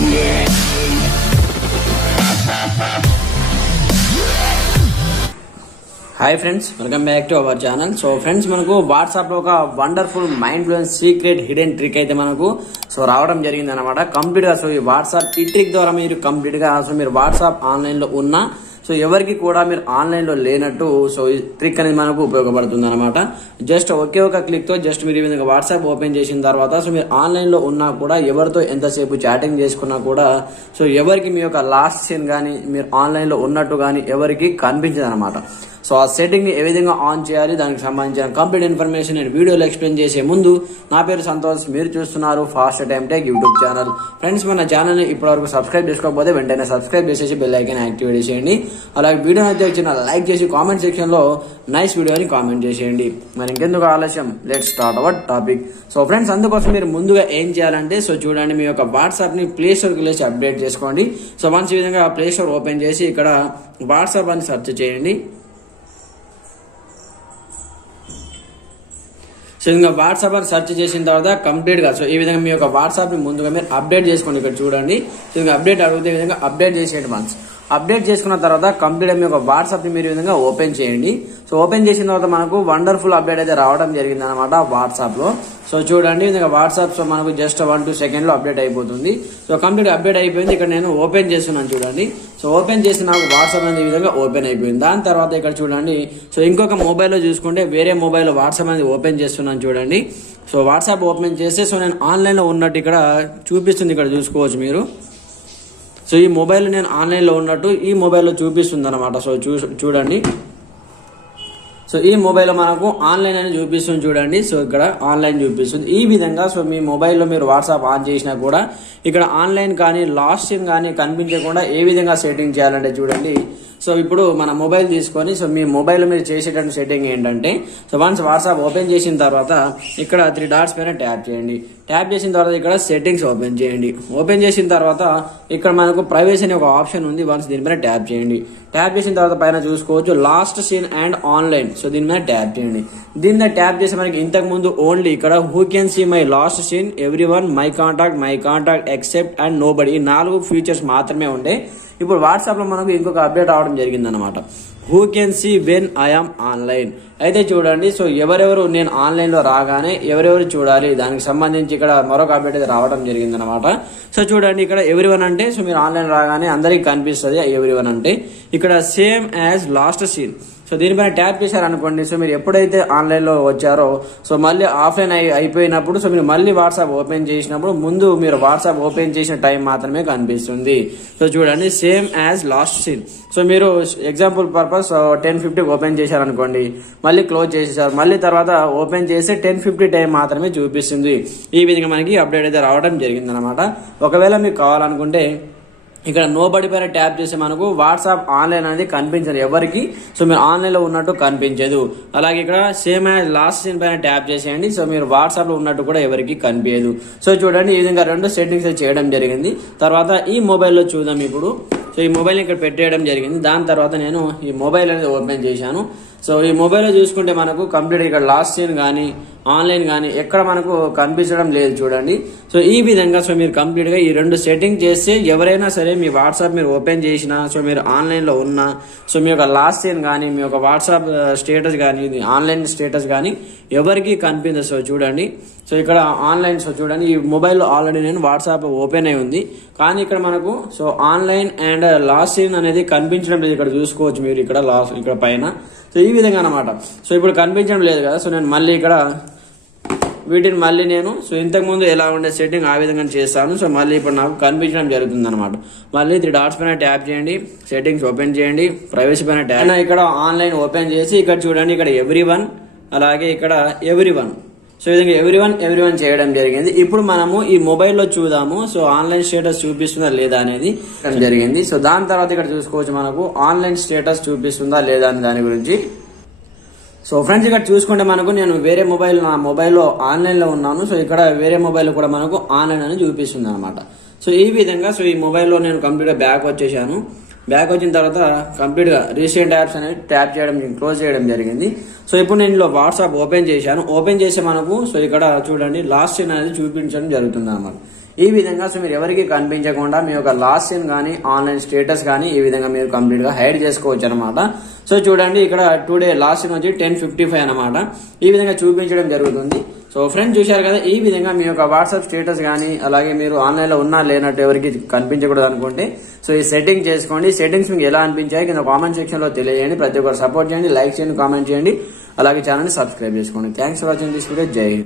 Hi friends, welcome back to our channel. So friends, మనకు WhatsApp లో ఒక wonderful mind blowing secret hidden trick అయితే మనకు రావడం జరిగింది అన్నమాట కంప్లీట్ గా। సో ఈ వాట్సాప్ ఈ ట్రిక్ ద్వారా మీరు కంప్లీట్ గా మీరు వాట్సాప్ ఆన్లైన్ లో ఉన్నా ఎవరికి కూడా మీరు ఆన్లైన్ లో లేనట్టు ఈ ట్రిక్ అనేది మనకు ఉపయోగపడుతుంది అన్నమాట। జస్ట్ ఒకే ఒక క్లిక్ తో జస్ట్ మీరు ఈ విధంగా వాట్సాప్ ఓపెన్ చేసిన తర్వాత మీరు ఆన్లైన్ లో ఉన్నా కూడా ఎవరితో ఎంతసేపు చాటింగ్ చేసుకున్నా కూడా ఎవరికి మీ యొక్క లాస్ట్ సీన్ గానీ మీరు ఆన్లైన్ లో ఉన్నట్టు గానీ ఎవరికి కనిపించదు అన్నమాట। సో ఆ సెట్టింగ్ ని ఏ విధంగా ఆన్ చేయాలి దానికి సంబంధించిన కంప్లీట్ ఇన్ఫర్మేషన్ నేను వీడియోలో ఎక్స్ప్లెయిన్ చేసే ముందు నా పేరు సంతోష్, మీరు చూస్తున్నారు fast time tech YouTube channel. Friends, మన ఛానల్ ని ఇప్పటివరకు సబ్స్క్రైబ్ చేసుకోకపోతే వెంటనే సబ్స్క్రైబ్ చేసేసి బెల్ ఐకాన్ యాక్టివేట్ చేసేయండి। అలాగే వీడియో అయితే చిన్న లైక్ చేసి కామెంట్ సెక్షన్ లో నైస్ వీడియో అని కామెంట్ చేసేయండి। మరి ఇంకెందుకు ఆలస్యం, let's start our topic. So friends, అందుకోసం మీరు ముందుగా ఏం చేయాలంటే చూడండి, మీ యొక్క వాట్సాప్ ని ప్లే స్టోర్ కి వెళ్ళి అప్డేట్ చేసుకోండి। సో వన్స్ ఈ విధంగా ప్లే స్టోర్ ఓపెన్ చేసి ఇక్కడ వాట్సాప్ అని సెర్చ్ చేయండి। సో ఇంకా వాట్సాప్ అని సెర్చ్ చేసిన తర్వాత కంప్లీట్ గా ఈ విధంగా మీ యొక్క వాట్సాప్ ని ముందుగా మీరు అప్డేట్ చేసుకోండి। ఇక్కడ చూడండి, అప్డేట్ అడిగితే ఈ విధంగా అప్డేట్ చేసేయండి। వన్స్ అప్డేట్ చేసుకున్న తర్వాత కంప్లీట్ మీ యొక్క వాట్సాప్ ని మీరు ఈ విధంగా ఓపెన్ చేయండి। సో ఓపెన్ చేసిన తర్వాత మనకు వండర్ఫుల్ అప్డేట్ అయితే రావడం జరిగింది అనమాట వాట్సాప్ లో। సో చూడండి, ఈ విధంగా వాట్సాప్ మనకు జస్ట్ 1-2 సెకండ్ లో అప్డేట్ అయిపోతుంది। సో కంప్లీట్ అప్డేట్ అయిపోయింది। ఇక్కడ నేను ఓపెన్ చేస్తున్నాను చూడండి। సో ఓపెన్ చేసి నాకు వాట్సాప్ అనేది ఈ విధంగా ఓపెన్ అయిపోయింది। దాని తర్వాత ఇక్కడ చూడండి, ఇంకొక మొబైల్లో చూసుకుంటే వేరే మొబైల్లో వాట్సాప్ అనేది ఓపెన్ చేస్తున్నాను చూడండి। సో వాట్సాప్ ఓపెన్ చేస్తే నేను ఆన్లైన్ లో ఉన్నట్టు ఇక్కడ చూపిస్తుంది, ఇక్కడ చూసుకోవచ్చు మీరు। సో ఈ మొబైల్ నేను ఆన్లైన్ లో ఉన్నట్టు ఈ మొబైల్లో చూపిస్తుంది అనమాట। సో చూడండి, సో ఈ మొబైల్ మనకు ఆన్లైన్ అని చూపిస్తుంది చూడండి। సో ఇక్కడ ఆన్లైన్ చూపిస్తుంది ఈ విధంగా। సో మీ మొబైల్లో మీరు వాట్సాప్ ఆన్ చేసినా కూడా ఇక్కడ ఆన్లైన్ కానీ లాస్ట్ సీన్ కానీ కనిపించకుండా ఏ విధంగా సెట్టింగ్ చేయాలంటే చూడండి। సో ఇప్పుడు మన మొబైల్ తీసుకొని మీ మొబైల్ మీరు చేసేటటువంటి సెట్టింగ్ ఏంటంటే వన్స్ వాట్సాప్ ఓపెన్ చేసిన తర్వాత ఇక్కడ 3 డాట్స్ పైన ట్యాప్ చేయండి। ట్యాప్ చేసిన తర్వాత ఇక్కడ సెట్టింగ్స్ ఓపెన్ చేయండి। ఓపెన్ చేసిన తర్వాత ఇక్కడ మనకు ప్రైవసీ అనే ఒక ఆప్షన్ ఉంది, వన్స్ దీనిపైన ట్యాప్ చేయండి। ట్యాప్ చేసిన తర్వాత పైన చూసుకోవచ్చు last seen and online, so దీని మీద ట్యాప్ చేయండి। దీని మీద ట్యాప్ చేసి మనకి ఇంతకు ముందు ఓన్లీ ఇక్కడ who can see my last seen, everyone, my contact except and nobody, ఈ 4 ఫీచర్స్ మాత్రమే ఉండే। ఇప్పుడు వాట్సాప్ లో మనకు ఇంకొక అప్డేట్ అవడం జరిగింది అనమాట, who can see when I'm online. అయితే చూడండి, ఎవరెవరు నేను ఆన్లైన్ లో రాగానే ఎవరెవరు చూడాలి దానికి సంబంధించి ఇక్కడ మరొక అప్డేట్ అయితే రావడం జరిగింది అనమాట। సో చూడండి, ఇక్కడ ఎవరివన్ అంటే మీరు ఆన్లైన్ రాగానే అందరికి కనిపిస్తుంది ఎవరివన్ అంటే ఇక్కడ same as last seen. So దీనిపైన ట్యాప్ చేశారనుకోండి, మీరు ఎప్పుడైతే ఆన్లైన్ లో వచ్చారో మళ్ళీ ఆఫ్లైన్ అయిపోయినప్పుడు మీరు మళ్ళీ వాట్సాప్ ఓపెన్ చేసినప్పుడు ముందు మీరు వాట్సాప్ ఓపెన్ చేసిన టైం మాత్రమే కనిపిస్తుంది। సో చూడండి, same as last seen. So మీరు ఎగ్జాంపుల్ పర్పస్ 10:50 ఓపెన్ చేశారనుకోండి, మళ్ళీ క్లోజ్ చేసేసారు, మళ్ళీ తర్వాత ఓపెన్ చేసి 10:50 టైం మాత్రమే చూపిస్తుంది। ఈ విధంగా మనకి అప్డేట్ అయితే రావడం జరిగింది అనమాట। ఒకవేళ మీకు కావాలనుకుంటే ఇక్కడ నోబడి పైన ట్యాప్ చేసి మనకు వాట్సాప్ ఆన్లైన్ అనేది కనిపించదు ఎవరికి, మీరు ఆన్లైన్ లో ఉన్నట్టు కనిపించదు। అలాగే ఇక్కడ సేమ్ యాజ్ లాస్ట్ సీన్ పైన ట్యాప్ చేసేయండి, మీరు వాట్సాప్ లో ఉన్నట్టు కూడా ఎవరికి కనిపించదు। సో చూడండి, ఈ విధంగా 2 సెట్టింగ్స్ చేయడం జరిగింది। తర్వాత ఈ మొబైల్లో చూద్దాం ఇప్పుడు। ఈ మొబైల్ ఇక్కడ పెట్టేయడం జరిగింది। దాని తర్వాత నేను ఈ మొబైల్ అనేది ఓపెన్ చేశాను। సో ఈ మొబైల్లో చూసుకుంటే మనకు కంప్లీట్ ఇక్కడ లాస్ట్ సీన్ కానీ ఆన్లైన్ కానీ ఎక్కడ మనకు కనిపించడం లేదు చూడండి। సో ఈ విధంగా మీరు కంప్లీట్ గా ఈ 2 సెట్టింగ్ చేస్తే ఎవరైనా సరే మీ వాట్సాప్ మీరు ఓపెన్ చేసినా మీరు ఆన్లైన్ లో ఉన్నా మీ యొక్క లాస్ట్ సీన్ కానీ మీ యొక్క వాట్సాప్ స్టేటస్ కానీ ఆన్లైన్ స్టేటస్ కానీ ఎవరికి కనిపించదు। సో చూడండి, ఇక్కడ ఆన్లైన్ చూడండి, ఈ మొబైల్లో ఆల్రెడీ నేను వాట్సాప్ ఓపెన్ అయి ఉంది, కానీ ఇక్కడ మనకు ఆన్లైన్ అండ్ లాస్ట్ సీన్ అనేది కనిపించడం లేదు। ఇక్కడ చూసుకోవచ్చు మీరు ఇక్కడ ఇక్కడ పైన ఈ విధంగా అనమాట। ఇప్పుడు కనిపించడం లేదు కదా, నేను మళ్ళీ ఇక్కడ వీటిని మళ్ళీ నేను ఇంతకు ముందు ఎలా ఉండే సెట్టింగ్ ఆ విధంగా చేస్తాను। మళ్ళీ ఇప్పుడు నాకు కనిపించడం జరుగుతుంది అనమాట। మళ్ళీ 3 డాట్స్ పైన ట్యాప్ చేయండి, సెట్టింగ్స్ ఓపెన్ చేయండి, ప్రైవసీ పైన ట్యాప్, ఇక్కడ ఆన్లైన్ ఓపెన్ చేసి ఇక్కడ చూడండి, ఇక్కడ ఎవ్రీవన్, అలాగే ఇక్కడ ఎవ్రీవన్, ఈ విధంగా ఎవ్రీవన్ చేయడం జరిగింది। ఇప్పుడు మనము ఈ మొబైల్లో చూద్దాము ఆన్లైన్ స్టేటస్ చూపిస్తుందా లేదా అనేది జరిగింది। దాని తర్వాత ఇక్కడ చూసుకోవచ్చు మనకు ఆన్లైన్ స్టేటస్ చూపిస్తుందా లేదా అని దాని గురించి। ఫ్రెండ్స్, ఇక్కడ చూసుకుంటే మనకు నేను వేరే నా మొబైల్లో ఆన్లైన్ లో ఉన్నాను। ఇక్కడ వేరే మొబైల్ కూడా మనకు ఆన్లైన్ అని చూపిస్తుంది అనమాట। ఈ విధంగా ఈ మొబైల్లో నేను కంప్లీట్ గా బ్యాక్ వచ్చేసాను। బ్యాక్ వచ్చిన తర్వాత కంప్లీట్ గా రీసెంట్ యాప్స్ అనేది ట్యాప్ చేయడం క్లోజ్ చేయడం జరిగింది. సో ఇప్పుడు నేను ఇందులో వాట్సాప్ ఓపెన్ చేశాను. ఓపెన్ చేసి మనకు సో ఇక్కడ చూడండి లాస్ట్ సీన్ అనేది చూపించడం జరుగుతుంది అన్నమాట. ఈ విధంగా సో మీరు ఎవరికి కనిపించకుండా మీ యొక్క లాస్ట్ సీన్ కానీ ఆన్లైన్ స్టేటస్ కానీ ఈ విధంగా మీరు కంప్లీట్ గా హైడ్ చేసుకోవచ్చు అనమాట. సో చూడండి ఇక్కడ టుడే లాస్ట్ సీన్ వచ్చి 10:55 అనమాట. ఈ విధంగా చూపించడం జరుగుతుంది. సో ఫ్రెండ్స్ చూశారు కదా, ఈ విధంగా మీ యొక్క వాట్సాప్ స్టేటస్ కానీ అలాగే మీరు ఆన్లైన్ లో ఉన్నా లేనట్టు ఎవరికి కనిపించకూడదు అనుకుంటే సో ఈ సెట్టింగ్ చేసుకోండి. సెట్టింగ్స్ మీకు ఎలా అనిపించాయి కింద కామెంట్ సెక్షన్ లో తెలియజేయండి. ప్రతి ఒక్కరు సపోర్ట్ చేయండి, లైక్ చేయండి, కామెంట్ చేయండి, అలాగే ఛానల్ ని సబ్స్క్రైబ్ చేసుకోండి. Thanks for watching this video. జై హింద్.